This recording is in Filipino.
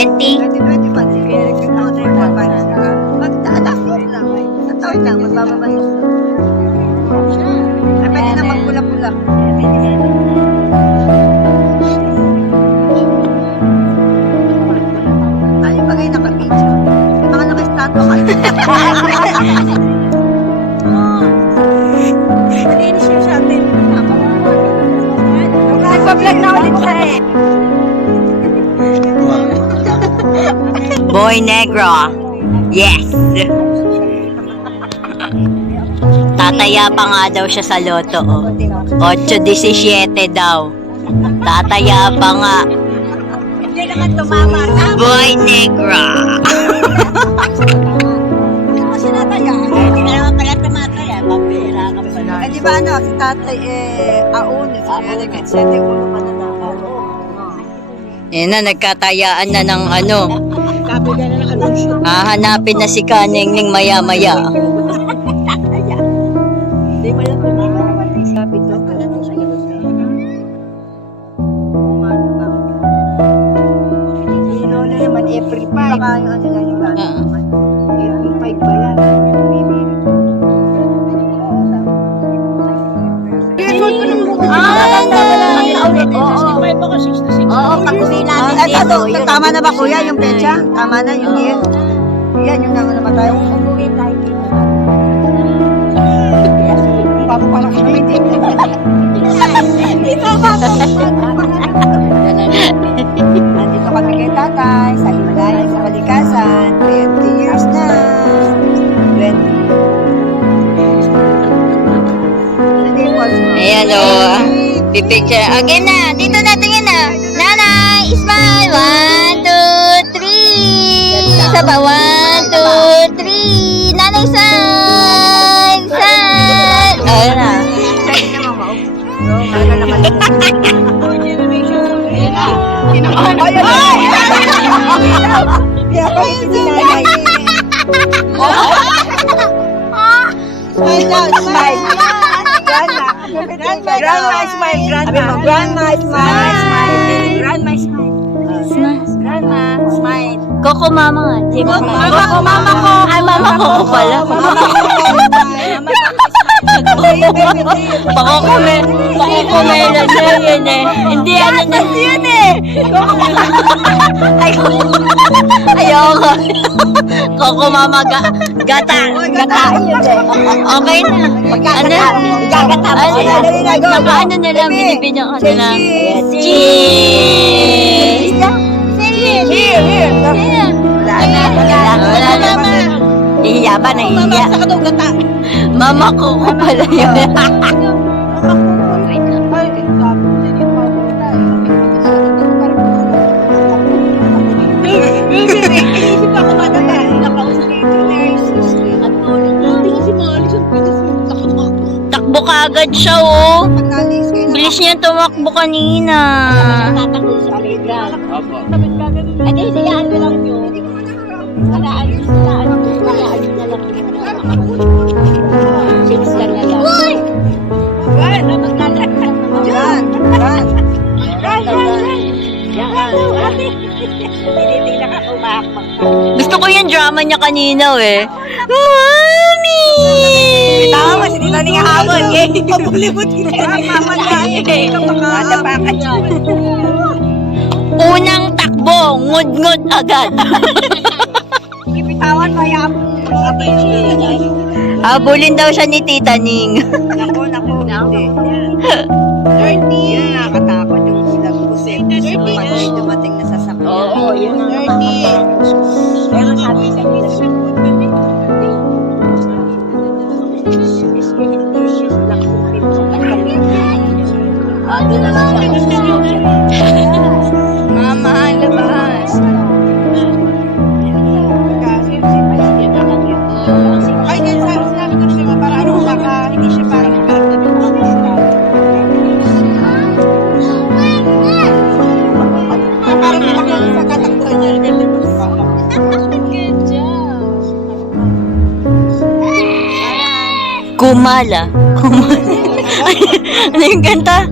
2021. Sige, mag-adapted lang. Sa taon lang, magbababa yun. Pwede na magpula-pula. Ay, bagay naka-picture. Yung mga naka-statue ka. Malinis yung sa atin. Nagpa-vlog na ulit siya eh. Boy Negro. Yes. Tataya pa nga daw siya sa loto. 8-17 daw. Tataya pa nga. Hindi naman tumama. Boy Negro. Hindi mo siya nataya. Hindi ka naman pala tumataya. Mapira ka pala. Eh, di ba ano, si tatay aun. Siyete ulo pa na lang. Yan na, nagkatayaan na ng ano. Sabi ka na ng anunsyo. Hahanapin na si Kaningning maya-maya. Hindi mo lang tumama. Sabi to. Sino na naman April 5. Baka yung ano lang yung gano'n. April 5 ba yan? Oo, pag-uwi natin dito. Tama na ba kuya yung petsa? Tama na yung year? Yan yung namatay. Umuwi tayo dito. Papo pa lang kami dito. Nandito kami kay tatay, sa Himalaya, sa Kalikasan. 20 years na. 20. Ayan o. Pipicture. Again na. Dito na. Tingin na. Nanay, smile. 1, 2, 3. Isa pa. 1, 2, 3. Nanay, sign. Sign. Ayan na. Smile daw, smile. Grandma, smile, grandma. Grandma, smile, smile. Grandma, smile. Grandma, smile. Coco mama nga. Si mama. Mama ko, mama ko. Ay, mama ko pala. Pakukumela na yun eh. Hindi ano na yun eh. Ayoko. Coco mama gata. Gata. Okay na. Ano? Ano nila binibigyan ka nila? Cheese! Here. Wala na. Ihiya ba? Nahihiya? Sa katong gata. Mama ko pala yun. Inisip ako madama. Nakausap ko yung nurse. Takbo ka agad siya, oh. Pag nalis kayo na Bilis niya tumakbo kanina. tatakbo sa playground. Ay, di, hayaan mo lang yun. Hayaan mo na lang. Six lang na lang. Uy! Yan, maglalakad. Yan. Tinitingnan ka, umakmak ka. Gusto ko yung drama niya kanina, eh. Mommy! Tama, hindi na niya habol. Pabulibot kita. Mama na. Madapakan siya. Unang takbo, ngud-ngud agad. Ipitawan mo yung Habulin daw siya ni Tita Ning. Naku. 30. Yun nakakatakot yung ilang kusip. Pag may dumating na sasakyan. Oo, yun ang 30. Pero sabi sa doon na lang siya. Mama, labas. Ay, ganyan sabi ko siya para ano baka hindi siya parang parang sa katakbuhan niya. Kumala. Ano yung kanta?